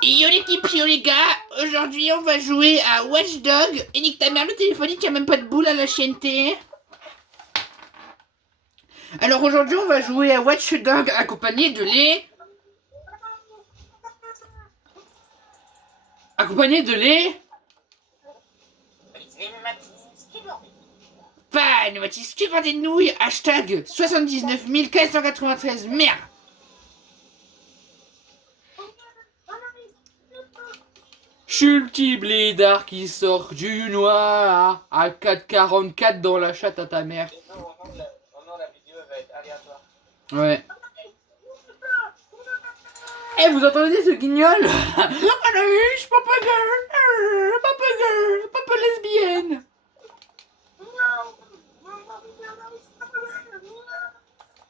Yo l'équipe, yo les gars, aujourd'hui on va jouer à Watch Dog. Et nique ta mère, le téléphonique, y'a même pas de boule à la chaîneté. Alors aujourd'hui on va jouer à Watch Dog accompagné de les... Accompagné de les... Fan, Mathis, qui vend des nouilles, hashtag 79 493, merde. Chulti blédard qui sort du noir à 4,44 dans la chatte à ta mère. Non, la vidéo va être aléatoire. Ouais. Eh, vous entendez ce guignol? Anaïs, papa girl, papa lesbienne.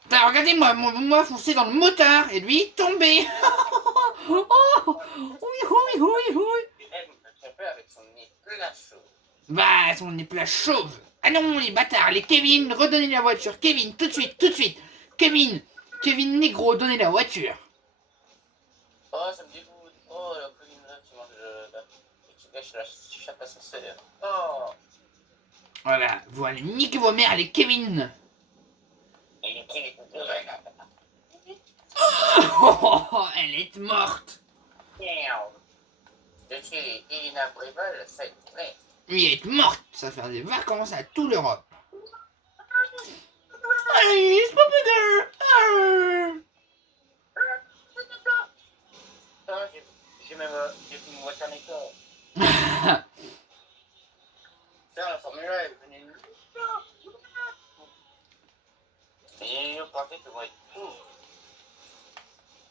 Putain, regardez-moi, moi foncer dans le motard et lui tomber. Oh, oui, oui. Elle me fait peur avec son nez plein chaud. Bah, son nez plat chauve. Ah non, les bâtards, les Kevin, redonnez la voiture. Kevin, tout de suite. Kevin négro, donnez la voiture. Oh, ça me dégoûte. Oh, la colline là, tu manges et tu gâches la chatte à son sœur. Oh, Voilà, vous allez niquer vos mères, les Kevin. et il est qui les couperets là? Oh, elle est morte. Je suis Elina Breval, ça est vrai. Oui, elle est morte. Ça va faire des vacances à toute l'Europe. Allez, c'est pas girl. J'ai même j'ai fait une voiture méthode. Tiens, la Formule 1 est venue. Et vous pensez qu'ils vont être fous.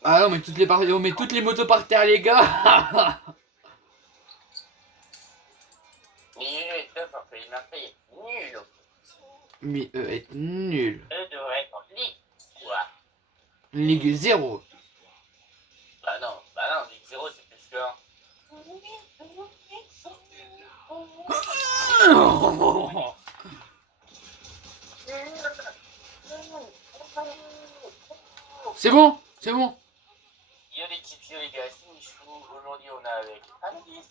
Ah non, mais on met toutes les motos par terre, les gars. Mais il est top parce qu'il m'a fait nul. Mais eux est nul. Eux devraient être en ligue. Quoi? Ligue 0. Bah non, Ligue 0 c'est plus que 1. C'est bon. Yo l'équipe, yo les gars, c'est Michou. Aujourd'hui on a avec Anaïs.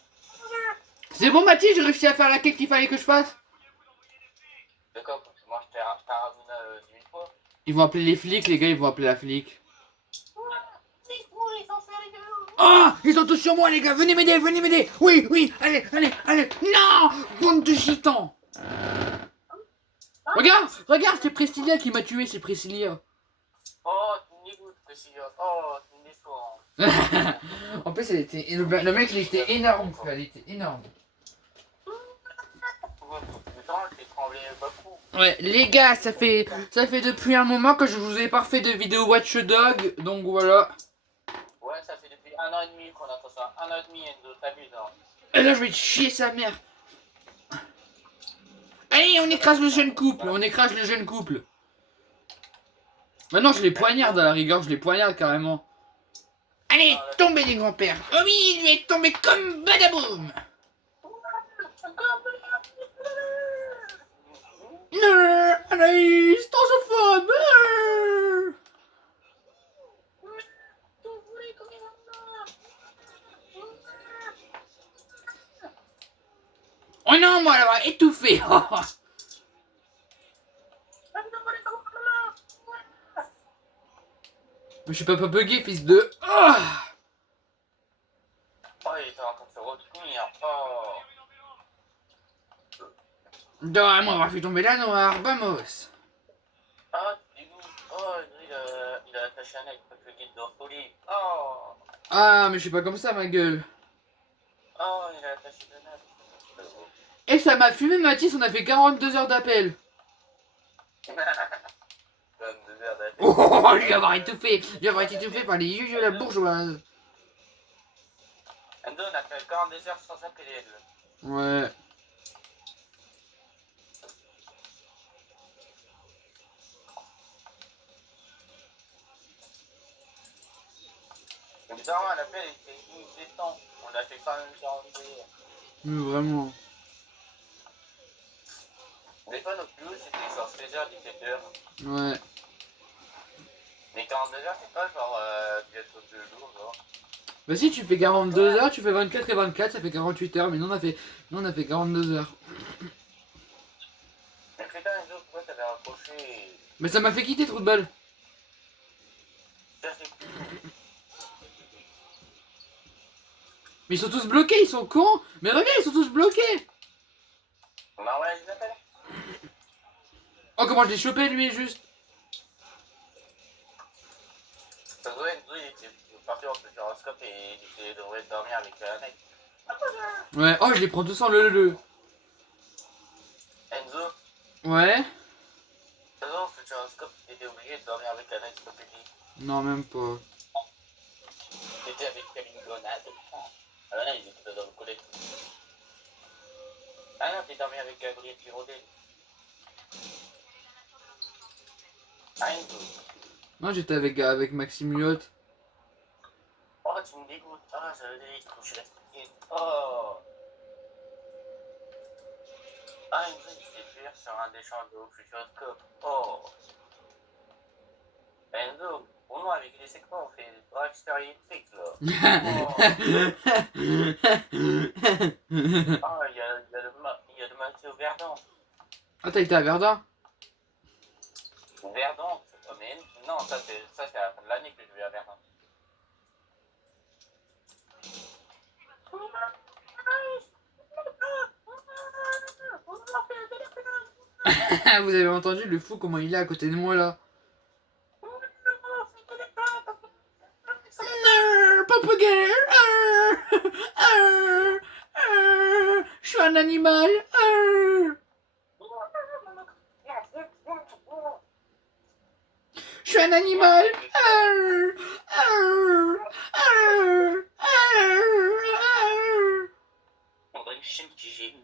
C'est bon, Mathis, j'ai réussi à faire la quête qu'il fallait que je fasse. D'accord, faut que tu manges ta Tarazuna 10 000 fois. Ils vont appeler les flics, les gars, ils vont appeler la flic. C'est fou, ils sont sérieux. Oh, ils sont tous sur moi, les gars, venez m'aider. Oui, allez. Non, bande de gitans. Regarde, c'est Priscilla qui m'a tué, c'est Priscilla. Oh, tu me dégoûtes, Priscilla. Oh, tu me déçois. En plus, le mec, il était énorme, frère, il était énorme. Le temps, je t'ai tremblé beaucoup. Ouais, les gars, ça fait depuis un moment que je vous ai pas fait de vidéo Watch Dog, donc voilà. Ouais, ça fait depuis 1 an et demi qu'on attend ça. 1 an et demi, Endo, t'abuses, hein. Et là, je vais te chier sa mère. Allez, on écrase le jeune couple, Maintenant, je les poignarde à la rigueur, je les poignarde carrément. Allez, tombez les grands-pères. Oh oui, il lui est tombé comme badaboum. Anaïs, transphobe. Oh non, moi, elle va étouffer. Mais je suis pas buggy, fils de... Oh, il était en train de se retenir. Oh. Dois moi avoir fait tomber la noire, vamos. Ah, tu dégoûtes. Oh, il a attaché un œil avec le guide d'orphelie. Oh. Ah, mais je suis pas comme ça, ma gueule. Oh, il a attaché le nappe. Et ça m'a fumé, Mathis, on a fait 42 heures d'appel. 22 heures d'appel. Oh, lui avoir étouffé par les yeux de la bourgeoise. Endo, on a fait 42 heures sans appeler. Ouais. Bizarrement, l'appel était inexistant. On l'a fait quand même 42 heures. Mais vraiment. Des fois, nos plus hauts, c'était genre 16h, 17h. Ouais. Mais 42 heures, c'est pas genre bientôt 2 jours, genre. Bah si, tu fais 42 heures, tu fais 24 et 24, ça fait 48 heures, mais nous on a fait 42 heures. Mais putain, Enzo, pourquoi t'avais raccroché? Mais ça m'a fait quitter, trou de balle. Ça, c'est cool. Mais ils sont tous bloqués, ils sont cons. Mais regarde, ils sont tous bloqués. Bah ouais, je l'appelle. Oh, comment je l'ai chopé, lui, juste. Ça doit être Enzo, il était parti en futuroscope et il devrait dormir avec un mec. Ouais, oh, je les prends tous en le. Enzo, Ouais. au futuroscope, il était obligé de dormir avec un encyclopédie. Non, même pas. Il était avec Kevin Gonad. Ah là, il était dans le collège. Ah non, t'es dormi avec Gabriel Giraudet. Ah, Enzo. Non, j'étais avec Maxime Liot. Oh, tu me dégoûtes. Ah, ça veut dire que je suis resté. Oh. Ah, Enzo, il s'est fuir sur un des champs de futuroscope. Oh. Enzo, pour nous, avec les segments, on fait des dragsters électriques, là. Oh. Ah, il y a le Mathieu Verdun. Ah, t'as été à Verdun? Verdun, mais non, ça c'est à la fin de l'année que je vais à Verdun. Vous avez entendu le fou comment il est à côté de moi là? Papagay! Je suis un animal! Je suis un animal! On dirait une chienne qui gémit.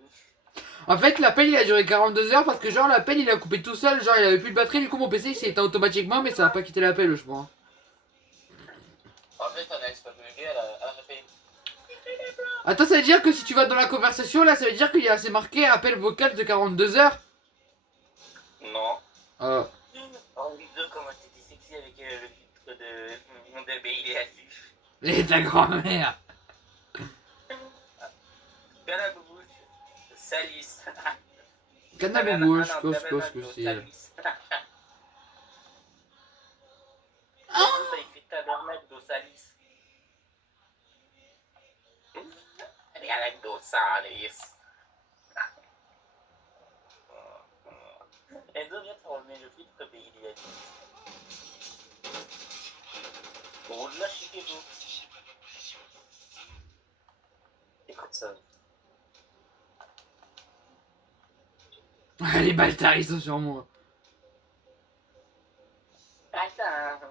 En fait, l'appel il a duré 42 heures parce que genre l'appel il a coupé tout seul, genre il avait plus de batterie, du coup mon PC il s'est éteint automatiquement, mais ça a pas quitté l'appel, je pense. En fait, on a exploité, elle a fait. Attends, ça veut dire que si tu vas dans la conversation là, ça veut dire qu'il y a assez marqué appel vocal de 42 heures? Non. Oh. Oh, Ludo, comment t'étais sexy avec le titre de mon bébé, il est là-dessus. Et ta grand-mère! Galabouche, Salis. Cannabouche, cos, coussil. Ah! Ça écrit tabernacle d'eau Salis. Tabernacle d'eau Salis. Enzo vient de remettre le titre de bébé, il est là-dessus. Bon, là, chiquez-vous. Écoute ça. Les bâtards ils sont sur moi. Attends.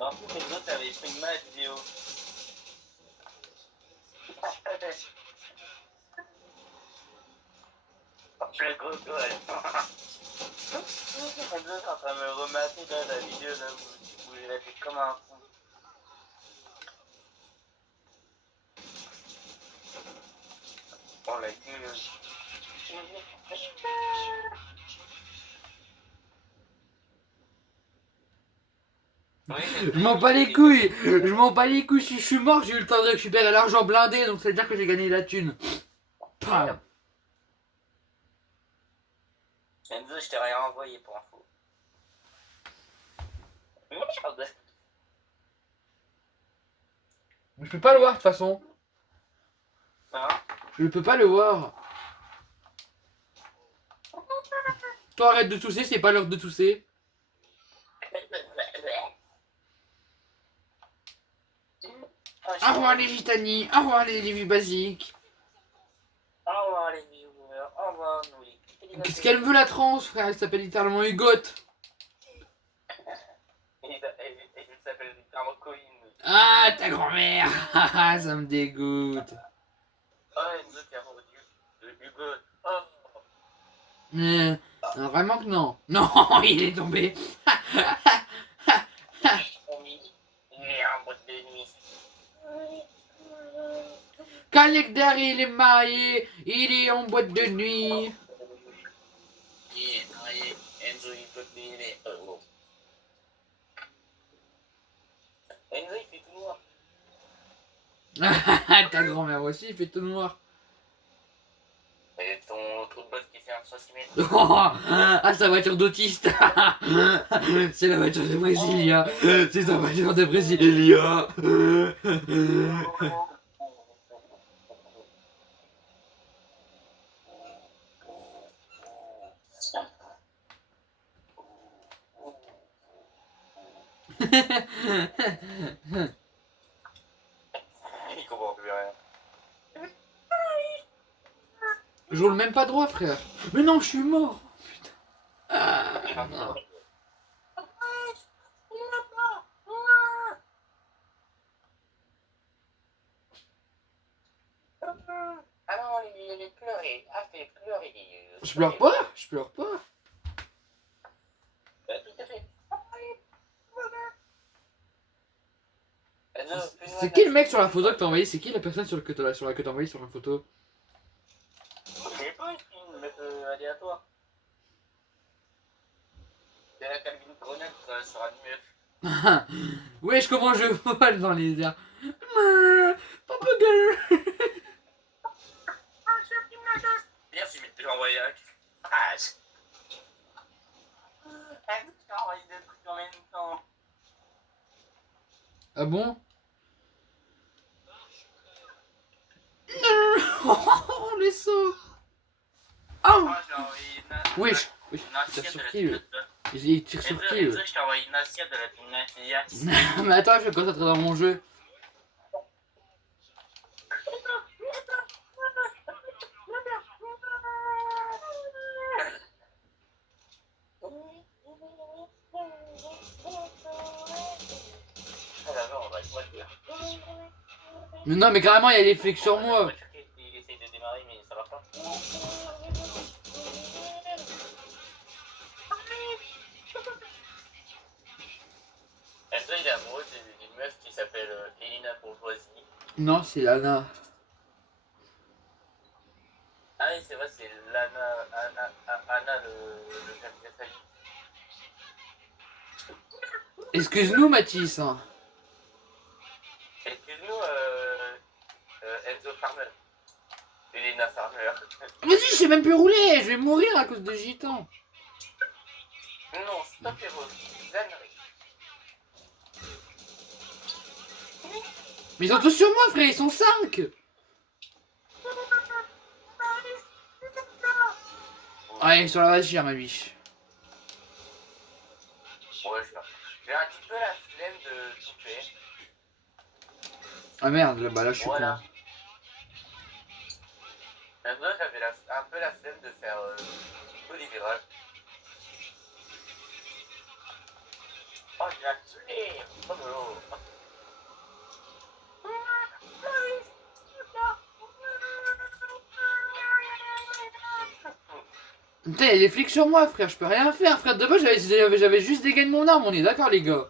En plus, les autres avaient pris ma vidéo. Le gros goal. Les autres en train de me remater dans la vidéo là où j'ai la tête comme un fou. Oh la gueule. Je m'en bats les couilles! Je m'en bats les couilles, si je suis mort, j'ai eu le temps de récupérer l'argent blindé, donc ça veut dire que j'ai gagné la thune. Pam. Enzo, je t'ai rien envoyé pour info. Merde. Je peux pas le voir de toute façon. Hein? Je peux pas le voir. Toi arrête de tousser, c'est pas l'heure de tousser. Au revoir les gitani, au revoir les débuts basiques. Au revoir les viewers, au revoir nous les. Qu'est-ce qu'elle veut la trans, frère? Elle s'appelle littéralement Hugot. Il s'appelle littéralement Colin. Ah, ta grand-mère. Ça me dégoûte. Oh, Enzo qui a vendu le Hugo. Oh. Vraiment que non. Non, il est tombé. Il est en boîte de nuit. Calecter, il est marié, il est en boîte de nuit. Il est marié. Enzo, il peut payer les euros. Ta grand-mère aussi, il fait tout noir. Et ton trou de botte qui fait un 106 mètres. Ah, sa voiture d'autiste. C'est la voiture de Brésilia. C'est sa voiture de Brésilia. Il comprend plus rien. Je roule même pas droit, frère. Mais non, je suis mort. Putain. Ah, non. Ah non, il est pleuré. Ah, fait pleurer. Je pleure pas. Je pleure pas. Tout à fait. C'est qui le mec sur la photo que t'as envoyé? C'est qui la personne sur laquelle t'as envoyé sur la photo? Je sais pas, une meuf aléatoire. C'est la Calvin Grenade sur un meuf. Wesh, comment je vole dans les airs. Papa girl. Merci, mais tu l'as envoyé un. Ah, tu as envoyé des trucs en même temps. Ah bon? Oh, les sauts. Oh. Moi, j'ai envoyé une. Wesh, Une il tire assiette sur de la qui, eux? team. Il tire sur qui, eux? Je t'ai envoyé une assiette de la team. Mais attends, je suis concentré dans mon jeu. Mais non, mais carrément, il y a des flics sur moi. Il essaye de démarrer, mais ça va pas. Enzo, il est amoureux d'une meuf qui s'appelle Elina Bourgeoisie. Non, c'est Lana. Ah oui, c'est vrai, c'est Anna, le chef de famille. Excuse-nous, Mathis. Hein. Excuse-nous, Enzo Farmer. Elina Farmer. Vas-y, je sais même plus rouler. Je vais mourir à cause de gitans. Non, stop et Rosanne. Mais ils sont tous sur moi, frère. Ils sont 5. Allez, sur la voiture, ma biche. Ouais, j'ai un petit peu la flemme de couper. Ah merde, bah là, je suis Voilà. con. Maintenant, j'avais un peu la flemme de faire tous les virages. Oh, j'ai accéléré. Oh lolo. Putain, il y a des flics sur moi, frère. Je peux rien faire, frère. De base, j'avais juste dégainé mon arme. On est d'accord, les gars.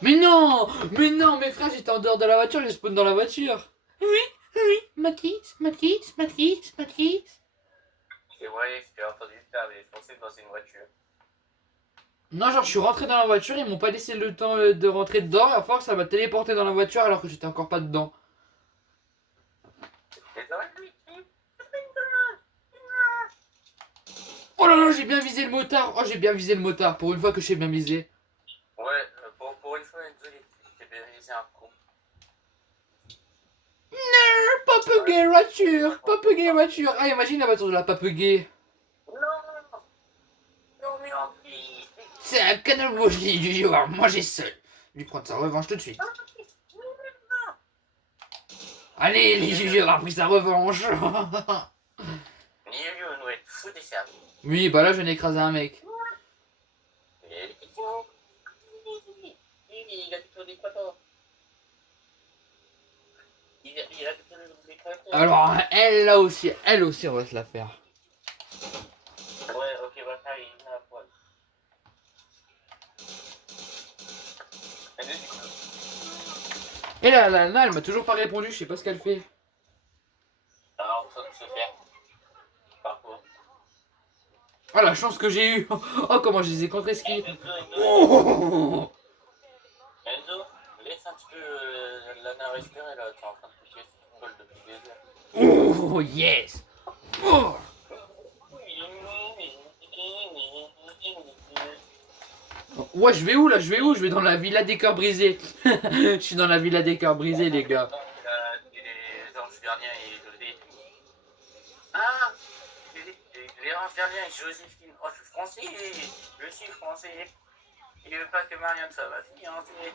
Mais non! Mais non, mes frères, j'étais en dehors de la voiture, j'ai spawn dans la voiture. Oui, Mathis. C'est vrai, je t'ai entendu faire des foncées dans une voiture. Non, genre, je suis rentré dans la voiture, ils m'ont pas laissé le temps de rentrer dedans, et à force, ça m'a téléporté dans la voiture alors que j'étais encore pas dedans. Oh là là, j'ai bien visé le motard. Oh, j'ai bien visé le motard, pour une fois que je sais bien viser. Ouais, pour une fois, Enzo, il était c'est un con. Papegay voiture. Ah, imagine la voiture de la papegay. Non, mais en plus. C'est un canal rouge du joueur, manger seul. Lui prendre sa revanche tout de suite. Allez, les jugeurs a pris sa revanche. On doit être fou des cerveaux. Oui, bah là, je viens d'écraser un mec. Il a plutôt des potos. Il a plutôt des potos. Alors, elle aussi, on va se la faire. Ouais, ok, va faire une à la poêle. Et là, elle m'a toujours pas répondu, je sais pas ce qu'elle fait. Alors, ça se faire. Par quoi? Oh la chance que j'ai eue. Oh comment je les ai contre-esquivés. Enzo, Oh, Enzo, laisse un petit peu la nana respirer là, t'es en train de piquer ce bol depuis des heures. oh yes. Oh. Ouais, je vais où là? Je vais où? Je vais dans la villa des cœurs brisés. Je suis dans la villa des cœurs brisés, les gars. Les anges gardiens et Joséphine. Ah, les anges gardiens et Joséphine. Oh, je suis français. Je suis français. Il veut pas que Marianne soit ma fiancée.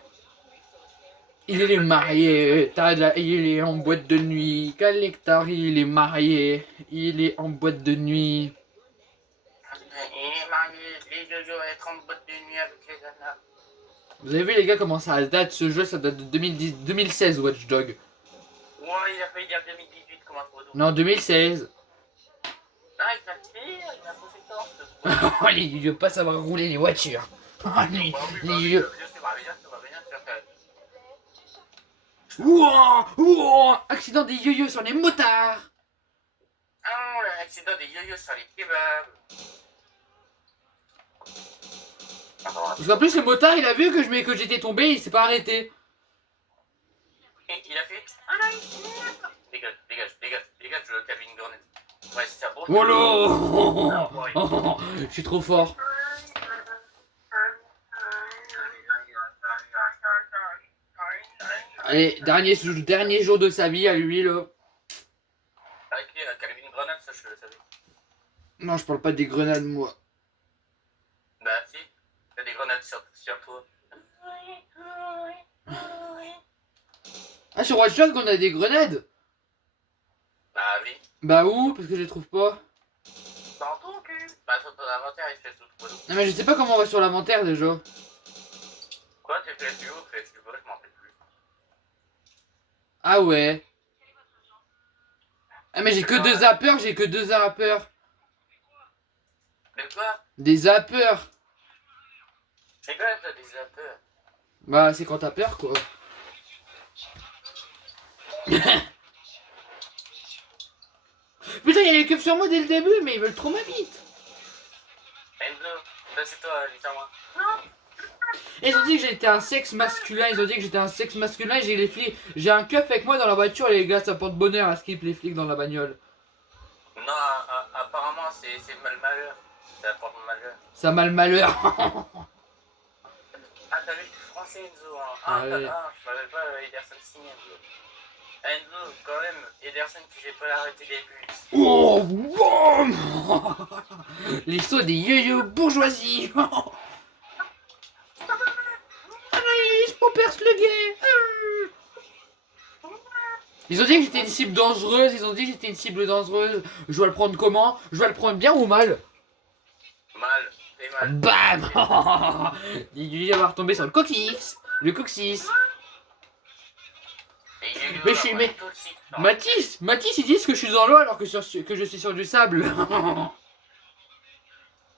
Il est marié, il est en boîte de nuit. Collector, il est marié. Il est en boîte de nuit. Il est marié. Les deux jours être en boîte de nuit avec les Anna. Vous avez vu les gars comment ça date? Ce jeu ça date de 2016 Watch Dog. Ouais, il a failli dire 2018 comme un photo. Non 2016. Ah, il a tiré, il a posé tort. Oh il veut pas savoir rouler les voitures. Oh lui, les vieux. Ouah, ouah, accident des yo-yo sur les motards. Ah, l'accident des yo-yo sur les kebabs. Parce qu'en plus le motard il a vu que j'étais tombé, il s'est pas arrêté. Il a fait. Ah non, dégage, je cabine Grenade. Ouais, c'est ça. Oh là. Oh, je suis trop fort. Allez, dernier jour de sa vie à lui là. Avec les Calvin Grenade, ça je le savais. Non, je parle pas des grenades moi. Bah si, t'as des grenades sur toi. Ah sur Watch Dogs on a des grenades? Bah oui. Bah où? Parce que je les trouve pas. Dans ton cul. Bah sur ton inventaire, il fait tout trop. Non mais je sais pas comment on va sur l'inventaire déjà. Quoi, t'es fait du haut, fait du bas, je m'en rappelle plus. Ah ouais. Ah mais j'ai que deux zappers, Mais quoi? Des zappers. C'est quoi ça, des zappers? Bah c'est quand t'as peur quoi. Putain il y a les keufs sur moi dès le début mais ils veulent trop ma bite. Enzo, ça c'est toi, lui sur moi. Ils ont dit que j'étais un sexe masculin, j'ai les flics. J'ai un keuf avec moi dans la voiture et les gars ça porte bonheur à skip les flics dans la bagnole. Non, apparemment c'est malheur. Ça apporte malheur. Ça m'a le malheur. Ah, t'as vu, je suis français, Enzo. Hein. Ah, ouais. Je m'appelle pas Ederson Signé, Enzo. Enzo, quand même, Ederson qui j'ai pas arrêté des buts. Oh, boum. Les sauts des yo-yo bourgeoisie. Anaïs, Poppers le gay. Ils ont dit que j'étais une cible dangereuse, Je dois le prendre comment? Je dois le prendre bien ou mal? Mal, et mal. Bam. Il va retomber sur le coccyx. Le coccyx. Mais je suis... Mais... Mathis, ils disent que je suis dans l'eau alors que je suis sur du sable.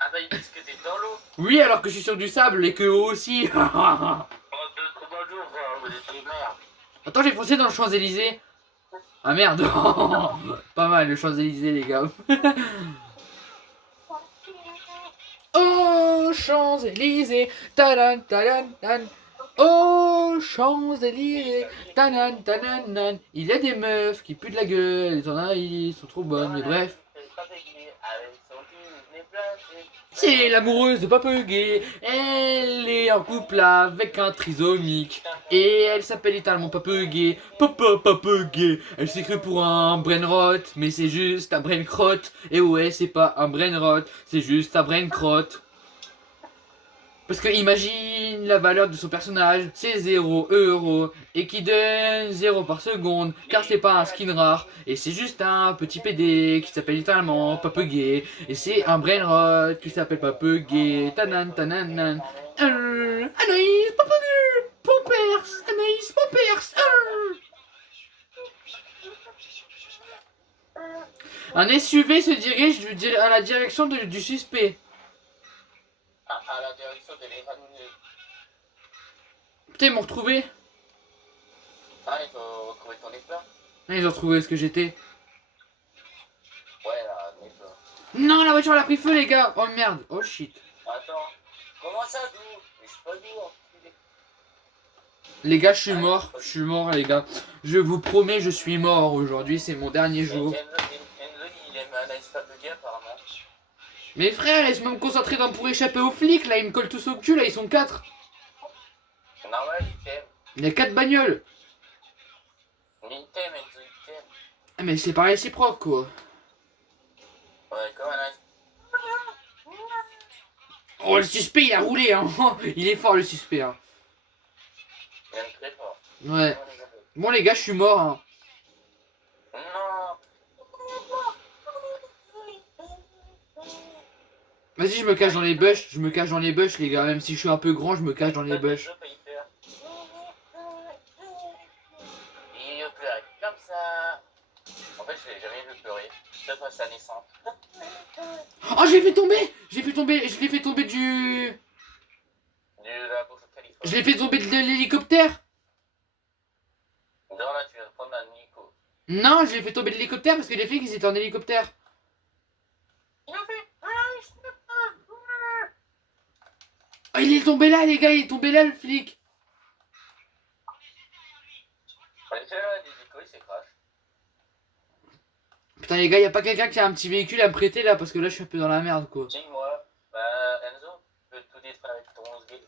Ah bah ils disent que t'es dans l'eau. Oui, alors que je suis sur du sable et que eux aussi. Oh, deux, trois jours, vous êtes des merdes. Attends, j'ai foncé dans le Champs-Élysées. Ah merde. Pas mal le Champs-Élysées, les gars. Oh, Champs-Élysées. Tadan, tadan, tan. Oh, Champs-Élysées. Tanan, tanan, nan. Il y a des meufs qui puent de la gueule. Ils en a, ils sont trop bonnes, mais bref. C'est l'amoureuse de Papegay. Elle est en couple avec un trisomique. Et elle s'appelle littéralement Papegay. Papegay. Elle s'écrit pour un brainrot. Mais c'est juste un braincrot. Et ouais, c'est pas un brainrot. C'est juste un braincrot. Parce que imagine la valeur de son personnage, c'est 0 euros et qui donne 0 par seconde car c'est pas un skin rare et c'est juste un petit PD qui s'appelle littéralement Papegay et c'est un brainrot qui s'appelle Papegay. Tanan tananan. Anaïs Papegay Pompers Anaïs Pompers. Un SUV se dirige à la direction du suspect. À la direction de l'évanouie. Putain, ils m'ont retrouvé. Ah, il faut retrouver ton éclat. Ah, ils ont retrouvé ce que j'étais. Ouais, là, l'éclat. Non, la voiture elle a pris feu les gars. Oh merde. Oh shit. Attends. Comment ça, d'où? Mais je suis pas d'où, enculé. Les gars, je suis mort les gars. Je vous promets, je suis mort aujourd'hui, c'est mon dernier jour. Enzo, il aime Anaïs Papegui apparemment. Mais frère, laisse-moi me concentrer pour échapper aux flics, là, ils me collent tous au cul, là, ils sont 4. C'est normal, il t'aime. Il y a 4 bagnoles. Mais il t'aime, Enzo, il t'aime. Ah, mais c'est pas réciproque, quoi. Ouais, comme Anaïs. Oh, le suspect, il a roulé, hein. Il est fort, le suspect, hein. Il aime très fort. Ouais. Bon, les gars, je suis mort, hein. Non. Vas-y, je me cache dans les bush, les gars. Même si je suis un peu grand, je me cache dans les bush. Il pleurait comme ça. En fait, je l'ai jamais vu pleurer. Sauf à sa naissance. Oh, je l'ai fait tomber. Je l'ai fait tomber du... Je l'ai fait tomber de l'hélicoptère. Non, là, tu viens de prendre un Nico. Non, je l'ai fait tomber de l'hélicoptère parce que les flics, ils étaient en hélicoptère. Oh, il est tombé là, les gars, il est tombé là, le flic. Putain, les gars, y a pas quelqu'un qui a un petit véhicule à me prêter là parce que là, je suis un peu dans la merde, quoi. Si, moi. Bah, Enzo, tu peux tout détruire avec ton 11 gay.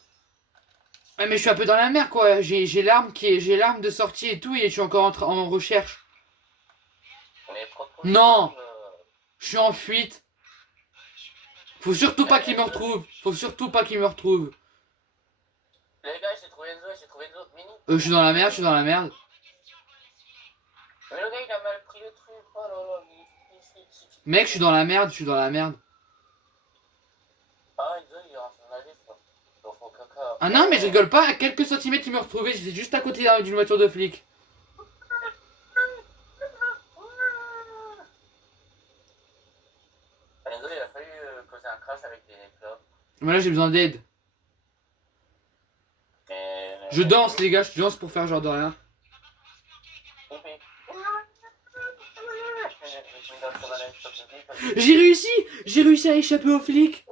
Ouais, mais je suis un peu dans la merde, quoi. J'ai l'arme de sortie et tout, et je suis encore en recherche. Non. Je suis en fuite. Faut surtout pas qu'il me retrouve. Les gars, j'ai trouvé Enzo, Mini. Je suis dans la merde, Mais le gars, il a mal pris le truc. Oh là là, Mec, je suis dans la merde, Ah, Enzo, il est en train de nager, quoi. Donc, faut caca. Ah non, mais je rigole pas, à quelques centimètres, il me retrouvait. J'étais juste à côté d'une voiture de flic. Enzo, il a fallu causer un crash avec des clubs. Mais là, j'ai besoin d'aide. Je danse, les gars, je danse pour faire genre de rien. J'ai réussi à échapper aux flics.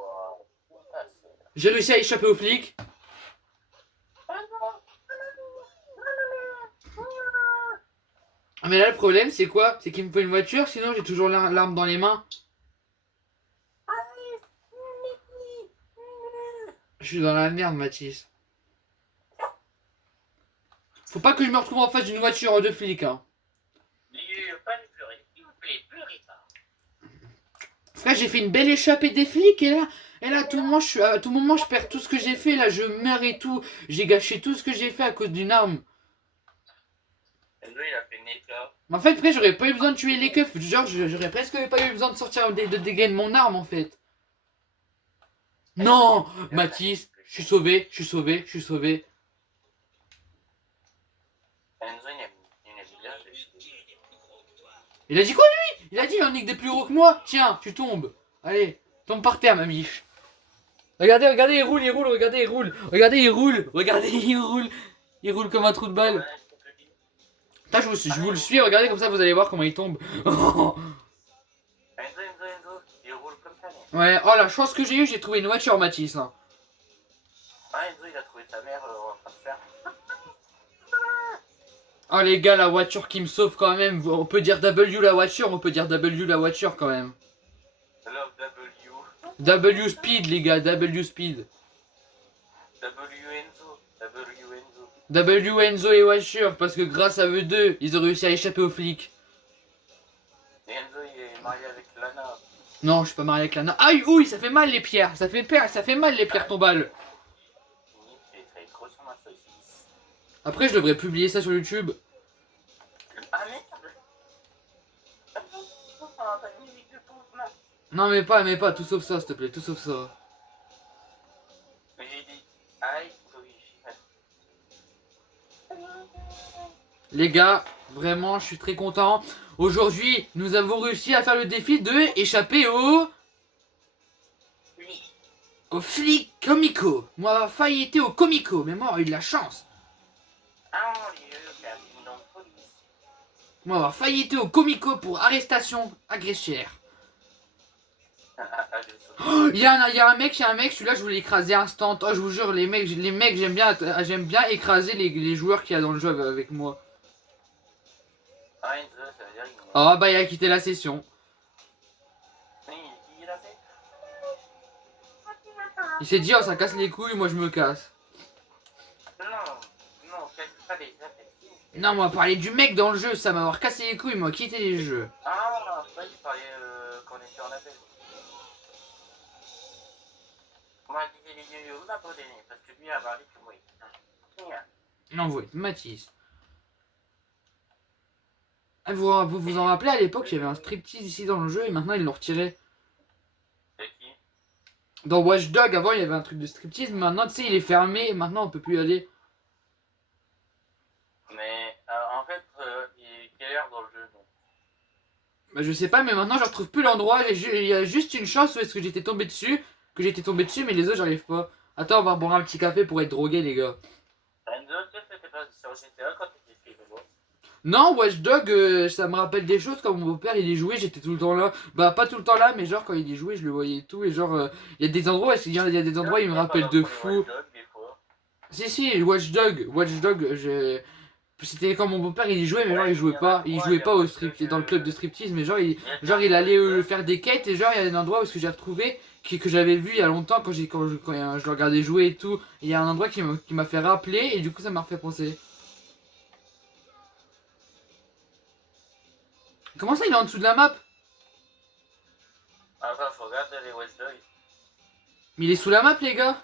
Mais là, le problème, c'est quoi? C'est qu'il me faut une voiture, sinon j'ai toujours l'arme dans les mains. Je suis dans la merde, Mathis. Faut pas que je me retrouve en face d'une voiture de flics, hein. Frère, j'ai fait une belle échappée des flics et là, à tout moment, je perds tout ce que j'ai fait. Là, je meurs et tout. J'ai gâché tout ce que j'ai fait à cause d'une arme. Mais en fait, après, j'aurais pas eu besoin de tuer les keufs. Genre, j'aurais presque pas eu besoin de sortir de dégainer mon arme, en fait. Non, Mathis, je suis sauvé. Il a dit quoi, lui? Il a dit, il en nique des plus gros que moi. Tiens, tu tombes. Allez, tombe par terre, ma biche. Regardez, il roule. Il roule comme un trou de balle. Putain, je vous le suis, regardez comme ça, vous allez voir comment il tombe. Il roule comme ça. Ouais, oh la chance que j'ai eu, j'ai trouvé une voiture, Mathis. Hein. Ah, Enzo, il a trouvé ta mère en train de faire. Oh les gars, la voiture qui me sauve quand même. On peut dire W la voiture, quand même. Love W. W speed, les gars, W speed. W Enzo et voiture, parce que grâce à eux deux, ils ont réussi à échapper aux flics. Et Enzo, il est marié avec Lana. Non, je suis pas marié avec Lana. Aïe, ouille, ça fait mal les pierres. Ça fait mal les pierres tombales. Après, je devrais publier ça sur YouTube. Ah merde. Non, mais pas, tout sauf ça, s'il te plaît, tout sauf ça. Mais j'ai dit, aïe, Les gars, vraiment, je suis très content. Aujourd'hui, nous avons réussi à faire le défi de échapper au flic comico. Moi, avoir failli été au comico, mais moi, j'ai eu de la chance. Moi, avoir failli été au comico pour arrestation agressière. Oh, il y a un mec, celui-là je voulais l'écraser instant. Oh, je vous jure, les mecs j'aime bien écraser les joueurs qu'il y a dans le jeu avec moi. Ah, Enzo, ça veut dire qu'il Oh bah il a quitté la session. oui, il a fait. Il s'est dit oh ça casse les couilles, moi je me casse. Non, non, casse pas les affaires. Non, moi parler du mec dans le jeu, ça m'a cassé les couilles, moi quitté les jeux. Ah, je croyais qu'il parlait quand on était en appel. On m'a dit les yo-yo, on n'a pas donné, parce que lui a parlé que moi. Non, vous êtes Mathis. Ah, vous en rappelez à l'époque, il y avait un striptease ici dans le jeu et maintenant ils l'ont retiré. C'est qui? Dans Watch Dogs, avant il y avait un truc de striptease, mais maintenant tu sais il est fermé et maintenant on peut plus y aller. Mais en fait, il galère dans le jeu. Donc. Bah je sais pas, mais maintenant je retrouve plus l'endroit. Il y a juste une chance où est-ce que j'étais tombé dessus, mais les autres j'arrive pas. Attends, on va boire un petit café pour être drogué les gars. Enzo, tu sais, c'était pas sur GTA quand t'étais film. Non, Watch Dogs, ça me rappelle des choses quand mon beau-père il y jouait, j'étais tout le temps là. Bah pas tout le temps là, mais genre quand il y jouait, je le voyais et tout. Et genre, il y a des endroits, il y a des endroits, il me rappelle de fou. Si, Watch Dogs, c'était quand mon beau-père il y jouait, mais genre il jouait pas au strip, dans le club de striptease, mais il allait faire des quêtes et genre il y a un endroit où ce que j'ai retrouvé que j'avais vu il y a longtemps quand je le regardais jouer et tout. Il y a un endroit qui m'a fait rappeler et du coup ça m'a refait penser. Comment ça il est en dessous de la map? Attends, faut regarder les Watch Dogs. Mais il est sous la map les gars.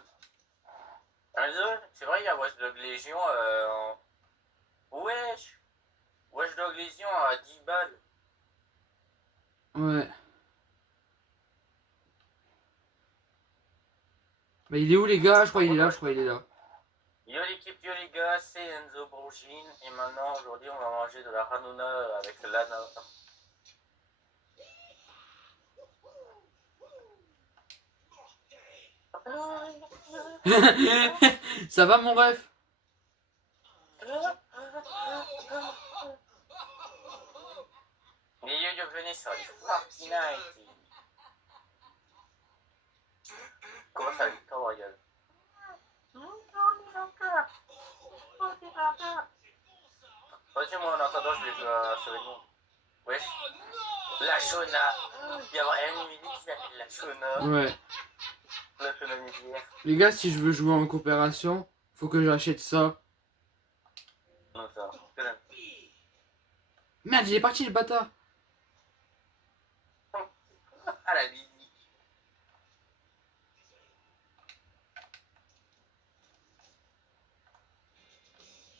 Enzo, c'est vrai, il y a Watch Dogs Légion Wesh! Watch Dogs Légion à 10 balles. Ouais. Bah il est où les gars? Je crois qu'il est là, Yo l'équipe, yo les gars, c'est Enzo Brogine et maintenant aujourd'hui on va manger de la Hanouna avec l'ana. Ça va mon ref? Mais yo venez sur les Fortnite. Comment ça lui tord, regarde. Vas-y, moi en attendant, je vais sur les noms. Wesh. La Shona. Il y a vraiment une musique qui s'appelle la Shona. Ouais. La Shona musique. Les gars, si je veux jouer en coopération, faut que j'achète ça. Non, ça. Merde, il est parti le bâtard. Ah la musique.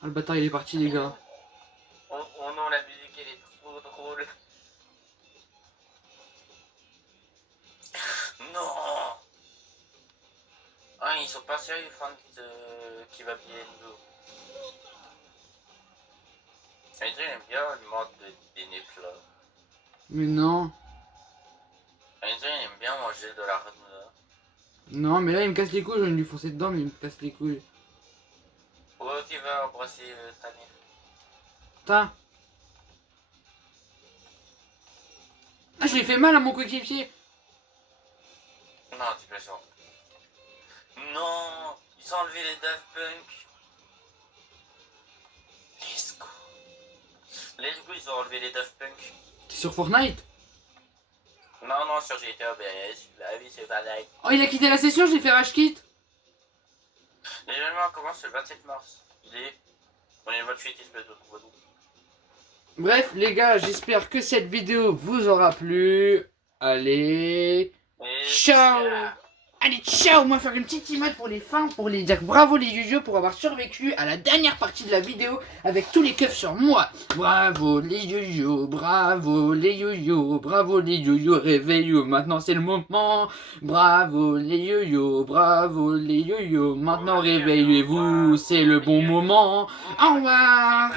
Ah, le bâtard, il est parti les gars. Oh non, la musique elle est trop drôle. Non. Ah, ils sont pas sérieux, fans qui va bien Enzo. Enzo, il aime bien le mode des neflas. Mais non. Enzo, il aime bien manger de la Hanouna. Non, mais là, il me casse les couilles. Je viens de lui foncer dedans, mais il me casse les couilles. Ouais, qui va embrasser ta nef. Putain. Ah, je lui ai fait mal à mon coéquipier. Non, tu peux ça. Non, ils ont enlevé les Daft Punk. Let's go. Let's go, ils ont enlevé les Daft Punk. T'es sur Fortnite? Non, sur GTA, la vie c'est pareil. Oh, il a quitté la session, je l'ai fait rage quit. L'événement commence le 27 mars. On est le 28, espèce de troubadour. Bref, les gars, j'espère que cette vidéo vous aura plu. Allez. Ciao. Allez, ciao. On va faire une petite image pour les fans, pour les dire bravo les yo-yo pour avoir survécu à la dernière partie de la vidéo avec tous les keufs sur moi. Bravo les yo-yo, bravo les yo-yo, bravo les yo-yo, réveillez-vous, maintenant c'est le moment. Bravo les yo-yo, bravo les yo-yo, maintenant réveillez-vous, c'est le bon moment. Au revoir.